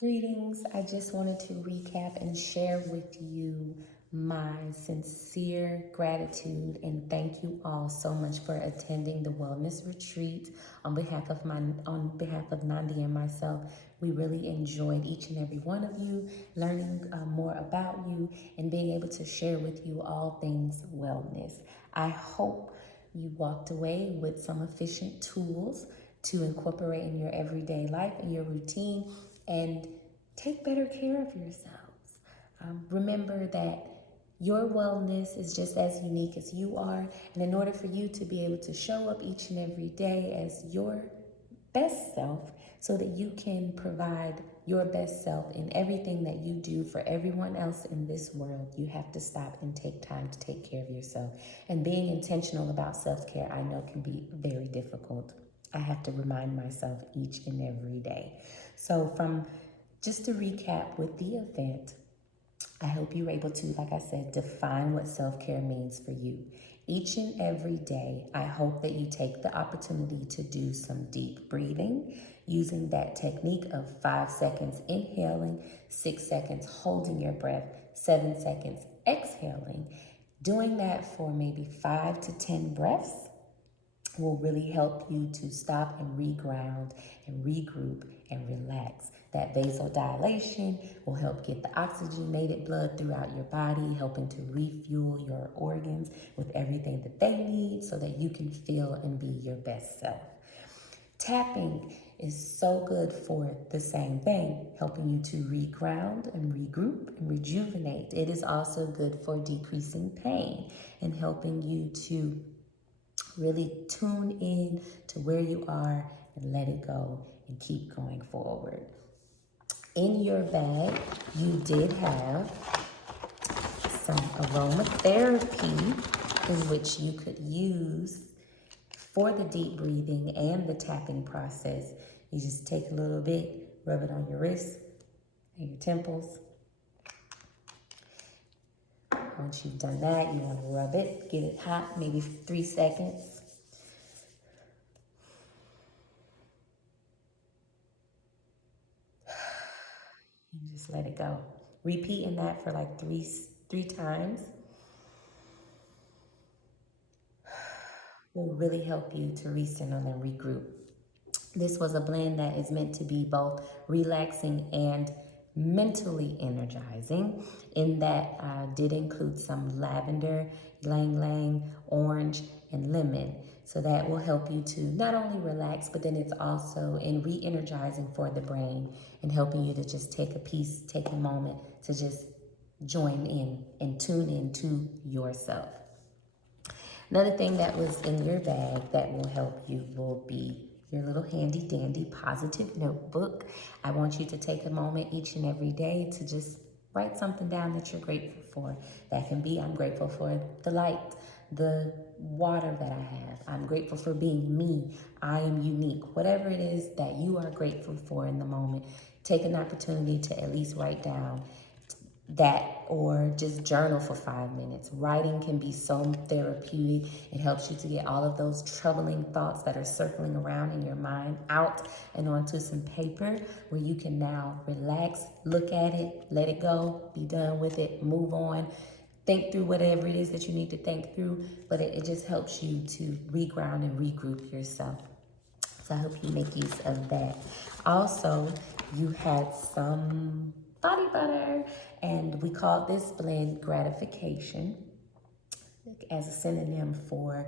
Greetings. I just wanted to recap and share with you my sincere gratitude and thank you all so much for attending the wellness retreat on behalf of Nandi and myself. We really enjoyed each and every one of you, learning more about you and being able to share with you all things wellness. I hope you walked away with some efficient tools to incorporate in your everyday life and your routine and take better care of yourselves. Remember that your wellness is just as unique as you are, and in order for you to be able to show up each and every day as your best self so that you can provide your best self in everything that you do for everyone else in this world, you have to stop and take time to take care of yourself. And being intentional about self-care, I know, can be very difficult. I have to remind myself each and every day. So just to recap with the event, I hope you were able to, like I said, define what self-care means for you. Each and every day, I hope that you take the opportunity to do some deep breathing using that technique of 5 seconds inhaling, 6 seconds holding your breath, 7 seconds exhaling. Doing that for maybe 5 to 10 breaths will really help you to stop and reground and regroup and relax. That vasodilation will help get the oxygenated blood throughout your body, helping to refuel your organs with everything that they need so that you can feel and be your best self. Tapping is so good for the same thing, helping you to reground and regroup and rejuvenate. It is also good for decreasing pain and helping you to really tune in to where you are and let it go and keep going forward. In your bag, you did have some aromatherapy in which you could use for the deep breathing and the tapping process. You just take a little bit, rub it on your wrists and your temples. Once you've done that, you want to rub it, get it hot, maybe 3 seconds. And just let it go. Repeating that for like three times will really help you to recenter and regroup. This was a blend that is meant to be both relaxing and mentally energizing, in that I did include some lavender, ylang ylang, orange, and lemon. So that will help you to not only relax, but then it's also in re-energizing for the brain and helping you to just take a moment to just join in and tune into yourself. Another thing that was in your bag that will help you will be your little handy dandy positive notebook. I want you to take a moment each and every day to just write something down that you're grateful for. That can be, I'm grateful for the light, the water that I have. I'm grateful for being me. I am unique. Whatever it is that you are grateful for in the moment, take an opportunity to at least write down that, or just journal for 5 minutes. Writing can be so therapeutic. It helps you to get all of those troubling thoughts that are circling around in your mind out and onto some paper where you can now relax, look at it, let it go, be done with it, move on, think through whatever it is that you need to think through, but it just helps you to reground and regroup yourself. So I hope you make use of that. Also, you had some body butter, and we called this blend gratification as a synonym for,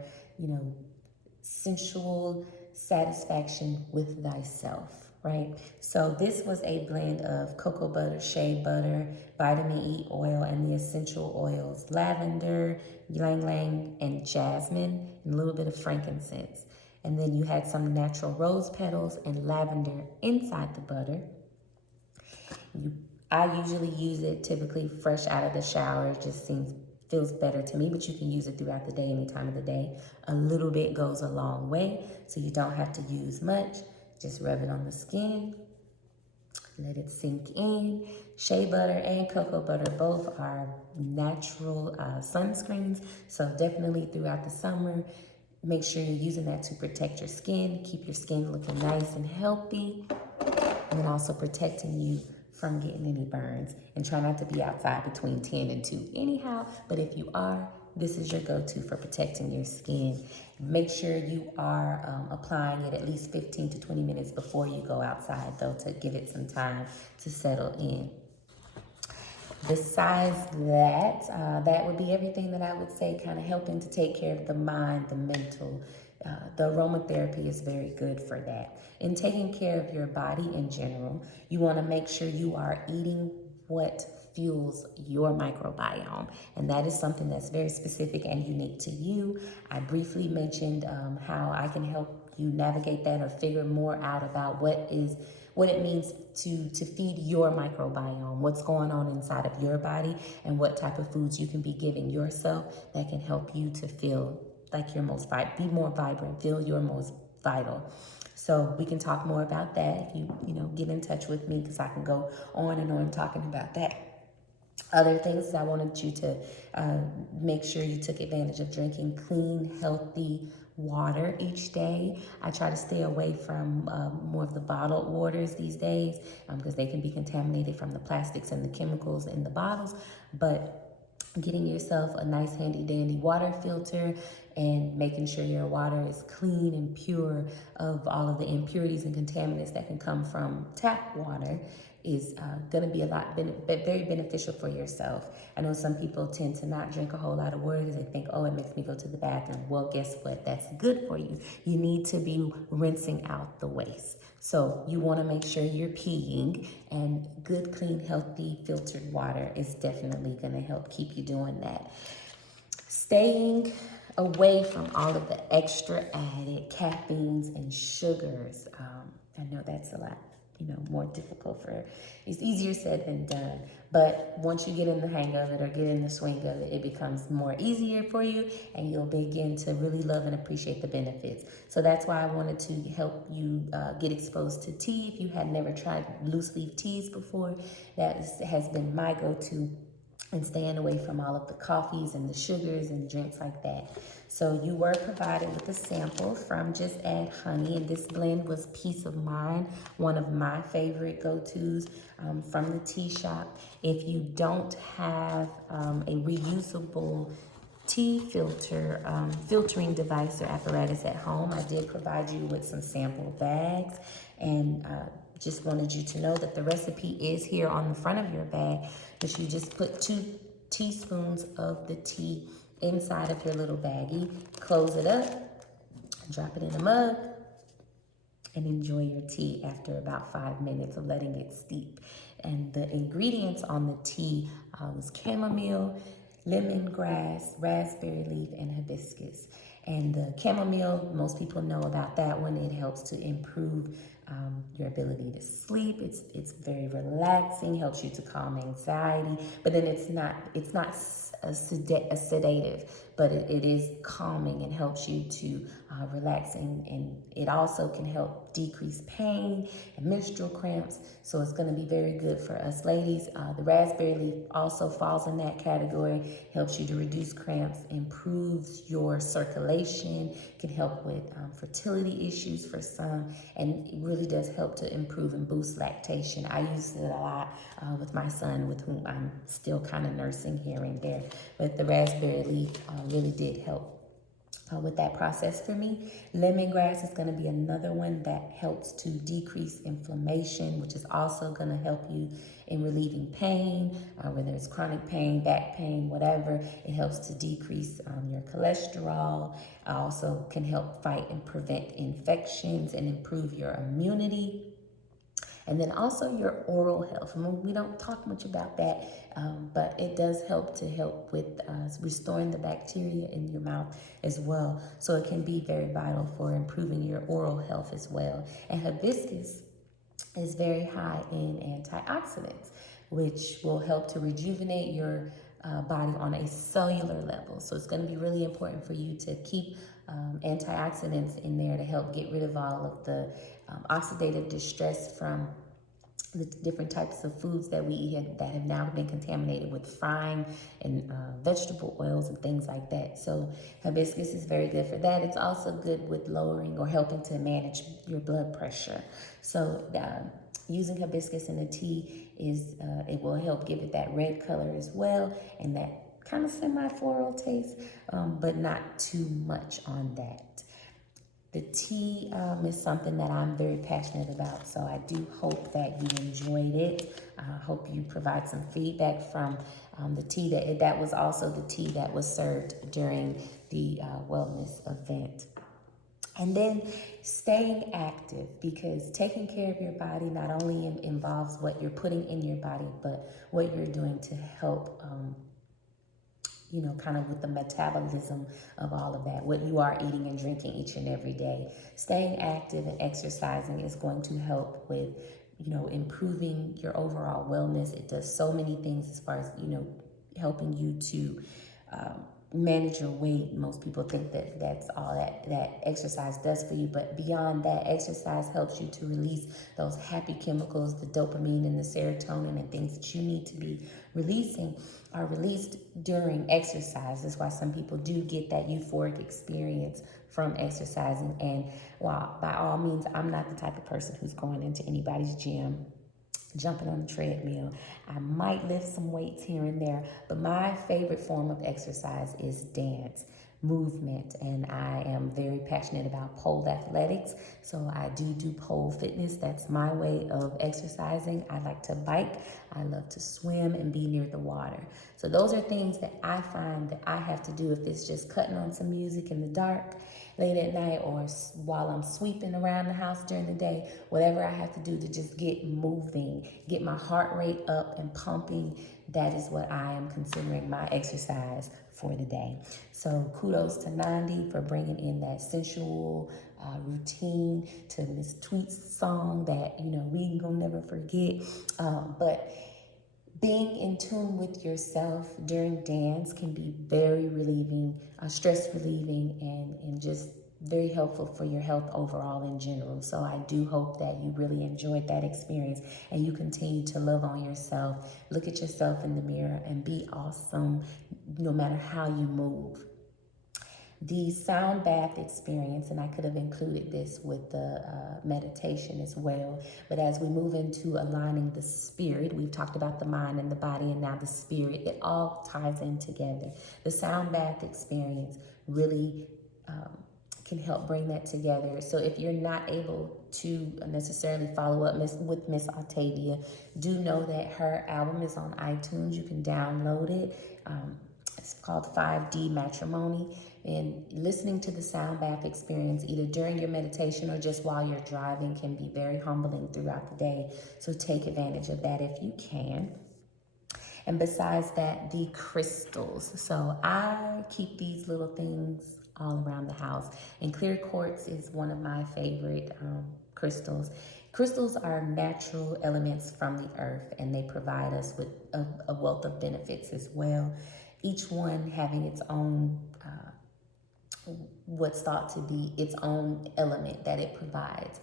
sensual satisfaction with thyself, right? So this was a blend of cocoa butter, shea butter, vitamin E oil, and the essential oils, lavender, ylang ylang, and jasmine, and a little bit of frankincense. And then you had some natural rose petals and lavender inside the butter. I usually use it typically fresh out of the shower. It just feels better to me, but you can use it throughout the day, any time of the day. A little bit goes a long way, so you don't have to use much. Just rub it on the skin, let it sink in. Shea butter and cocoa butter both are natural sunscreens, so definitely throughout the summer, make sure you're using that to protect your skin, keep your skin looking nice and healthy, and then also protecting you from getting any burns. And try not to be outside between 10 and 2 anyhow, but if you are, this is your go-to for protecting your skin. Make sure you are applying it at least 15 to 20 minutes before you go outside, though, to give it some time to settle in. Besides that, that would be everything that I would say, kind of helping to take care of the mind, the mental. The aromatherapy is very good for that. In taking care of your body in general, you want to make sure you are eating what fuels your microbiome. And that is something that's very specific and unique to you. I briefly mentioned how I can help you navigate that or figure more out about what it means to feed your microbiome, what's going on inside of your body, and what type of foods you can be giving yourself that can help you to feel like you're be more vibrant, feel your most vital. So we can talk more about that if you get in touch with me, because I can go on and on talking about that. Other things I wanted you to make sure you took advantage of drinking clean, healthy water each day. I try to stay away from more of the bottled waters these days because they can be contaminated from the plastics and the chemicals in the bottles. But getting yourself a nice handy dandy water filter and making sure your water is clean and pure of all of the impurities and contaminants that can come from tap water is going to be very beneficial for yourself. I know some people tend to not drink a whole lot of water because they think, oh, it makes me go to the bathroom. Well, guess what? That's good for you. You need to be rinsing out the waste. So you want to make sure you're peeing, and good, clean, healthy, filtered water is definitely going to help keep you doing that. Staying away from all of the extra added caffeines and sugars. I know that's a lot, more difficult it's easier said than done. But once you get in the hang of it or get in the swing of it, it becomes more easier for you, and you'll begin to really love and appreciate the benefits. So that's why I wanted to help you get exposed to tea. If you had never tried loose leaf teas before, has been my go-to, and staying away from all of the coffees and the sugars and drinks like that. So you were provided with a sample from Just Add Honey, and this blend was Peace of Mind, one of my favorite go-tos from the tea shop. If you don't have a reusable tea filtering device or apparatus at home, I did provide you with some sample bags, and just wanted you to know that the recipe is here on the front of your bag. That you just put 2 teaspoons of the tea inside of your little baggie, close it up, drop it in a mug, and enjoy your tea after about 5 minutes of letting it steep. And the ingredients on the tea was chamomile, lemongrass, raspberry leaf, and hibiscus. And the chamomile, most people know about that one. It helps to improve your ability to sleep. It's very relaxing, helps you to calm anxiety. But then it's not a sedative, but it is calming and helps you to relax, and it also can help decrease pain and menstrual cramps. So it's going to be very good for us ladies. The raspberry leaf also falls in that category, helps you to reduce cramps, improves your circulation, can help with fertility issues for some, and it really does help to improve and boost lactation. I use it a lot with my son, with whom I'm still kind of nursing here and there, but the raspberry leaf really did help with that process for me. Lemongrass is going to be another one that helps to decrease inflammation, which is also going to help you in relieving pain, whether it's chronic pain, back pain, whatever. It helps to decrease your cholesterol. Also can help fight and prevent infections and improve your immunity. And then also your oral health. We don't talk much about that, but it does help with restoring the bacteria in your mouth as well. So it can be very vital for improving your oral health as well. And hibiscus is very high in antioxidants, which will help to rejuvenate your body on a cellular level. So it's going to be really important for you to keep antioxidants in there to help get rid of all of the oxidative distress from the different types of foods that we eat that have now been contaminated with frying and vegetable oils and things like that. So hibiscus is very good for that. It's also good with lowering or helping to manage your blood pressure. So Using hibiscus in the tea is, it will help give it that red color as well, and that kind of semi-floral taste, but not too much on that. The tea is something that I'm very passionate about, so I do hope that you enjoyed it. I hope you provide some feedback from the tea. That was also the tea that was served during the wellness event. And then staying active, because taking care of your body not only involves what you're putting in your body, but what you're doing to help kind of with the metabolism of all of that, what you are eating and drinking each and every day. Staying active and exercising is going to help with, improving your overall wellness. It does so many things as far as, helping you to manage your weight. Most people think that that's all that exercise does for you, but beyond that, exercise helps you to release those happy chemicals, the dopamine and the serotonin and things that you need to be releasing are released during exercise. That's why some people do get that euphoric experience from exercising. And while by all means, I'm not the type of person who's going into anybody's gym, jumping on the treadmill. I might lift some weights here and there, but my favorite form of exercise is dance, movement, and I am very passionate about pole athletics. So I do pole fitness. That's my way of exercising. I like to bike. I love to swim and be near the water. So those are things that I find that I have to do if it's just cutting on some music in the dark late at night, or while I'm sweeping around the house during the day, whatever I have to do to just get moving, get my heart rate up and pumping, that is what I am considering my exercise for the day. So kudos to Nandi for bringing in that sensual routine to Miss Tweet's song that, we ain't gonna never forget. But being in tune with yourself during dance can be very relieving, stress relieving, and just very helpful for your health overall in general. So I do hope that you really enjoyed that experience and you continue to love on yourself, look at yourself in the mirror, and be awesome no matter how you move. The sound bath experience, and I could have included this with the meditation as well, but as we move into aligning the spirit, we've talked about the mind and the body, and now the spirit, it all ties in together. The sound bath experience really can help bring that together. So if you're not able to necessarily follow up with Miss Octavia, do know that her album is on iTunes. You can download it. It's called 5D Matrimony. And listening to the sound bath experience either during your meditation or just while you're driving can be very humbling throughout the day. So take advantage of that if you can. And besides that, the crystals. So I keep these little things all around the house. And clear quartz is one of my favorite crystals. Crystals are natural elements from the earth, and they provide us with a wealth of benefits as well. Each one having its own what's thought to be its own element that it provides.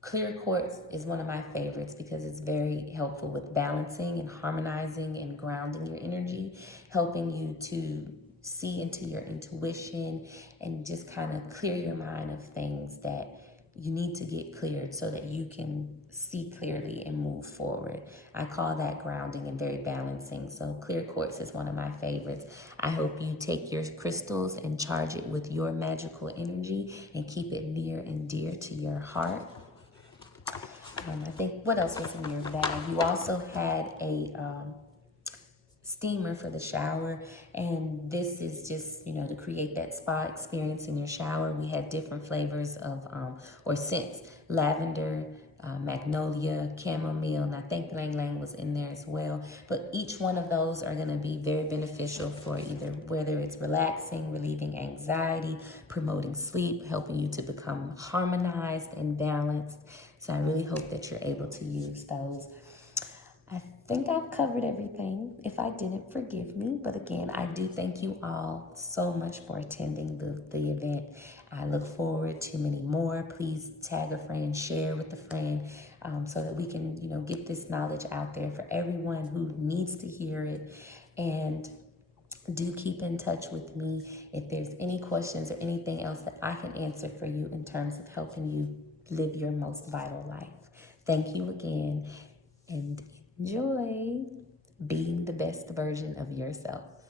Clear quartz is one of my favorites because it's very helpful with balancing and harmonizing and grounding your energy, helping you to see into your intuition and just kind of clear your mind of things that you need to get cleared so that you can see clearly and move forward. I call that grounding and very balancing. So clear quartz is one of my favorites. I hope you take your crystals and charge it with your magical energy and keep it near and dear to your heart. I think, what else was in your bag? You also had a steamer for the shower, and this is just to create that spa experience in your shower. We had different flavors of or scents: lavender, magnolia, chamomile, and I think Lang Lang was in there as well. But each one of those are going to be very beneficial for either whether it's relaxing, relieving anxiety, promoting sleep, helping you to become harmonized and balanced. So I really hope that you're able to use those. I think I've covered everything. If I didn't, forgive me. But again, I do thank you all so much for attending the event. I look forward to many more. Please tag a friend, share with a friend, so that we can, get this knowledge out there for everyone who needs to hear it. And do keep in touch with me if there's any questions or anything else that I can answer for you in terms of helping you live your most vital life. Thank you again and enjoy being the best version of yourself.